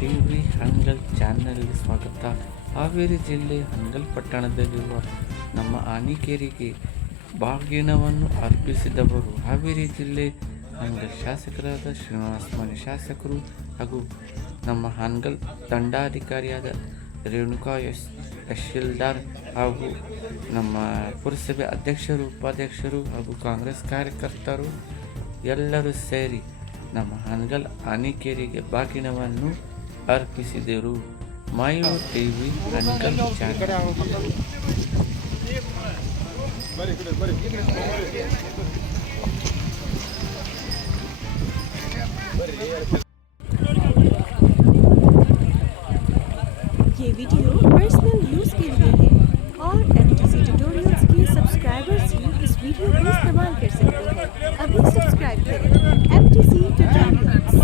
TV ಹಂಗಲ್ ಚಾನೆಲ್ಗೆ ಸ್ವಾಗತ. ಹಾವೇರಿ ಜಿಲ್ಲೆ ಹನಗಲ್ ಪಟ್ಟಣದಲ್ಲಿರುವ ನಮ್ಮ ಆನಿಕೇರಿಗೆ ಬಾಗಿನವನ್ನು ಅರ್ಪಿಸಿದವರು ಹಾವೇರಿ ಜಿಲ್ಲೆ ಹನಗಲ್ ಶಾಸಕರಾದ ಶ್ರೀನಿವಾಸ ಮನೆ ಶಾಸಕರು ಹಾಗೂ ನಮ್ಮ ಹನಗಲ್ ದಂಡಾಧಿಕಾರಿಯಾದ ರೇಣುಕಾ ತಹಶೀಲ್ದಾರ್ ಹಾಗೂ ನಮ್ಮ ಪುರಸಭೆ ಅಧ್ಯಕ್ಷರು, ಉಪಾಧ್ಯಕ್ಷರು ಹಾಗೂ ಕಾಂಗ್ರೆಸ್ ಕಾರ್ಯಕರ್ತರು ಎಲ್ಲರೂ ಸೇರಿ ನಮ್ಮ ಹನಗಲ್ ಆನಿಕೇರಿಗೆ ಬಾಗಿನವನ್ನು ಅರ್ಪಿಸಿದರು. Mayur TV Hanagal channel. ये वीडियो पर्सनल यूज के लिए है और MTC ट्यूटोरियल्स के सब्सक्राइबर्स ही इस वीडियो को इस्तेमाल कर सकते हैं। अभी सब्सक्राइब करें MTC ट्यूटोरियल्स।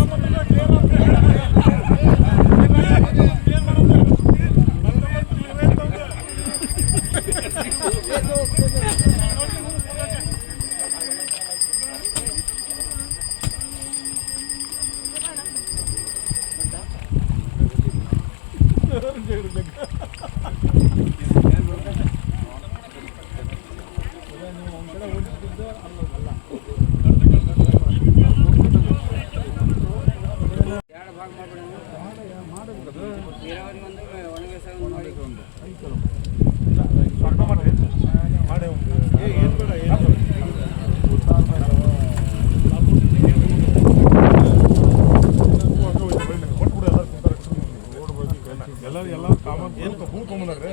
ಎಲ್ಲ ಕಾಮನ್ ಹೂ ತೊಗೊಂಡ್ರೆ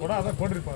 ಕೊಡ ಅದ ಕೊಡ್ರಿಪ್ಪ.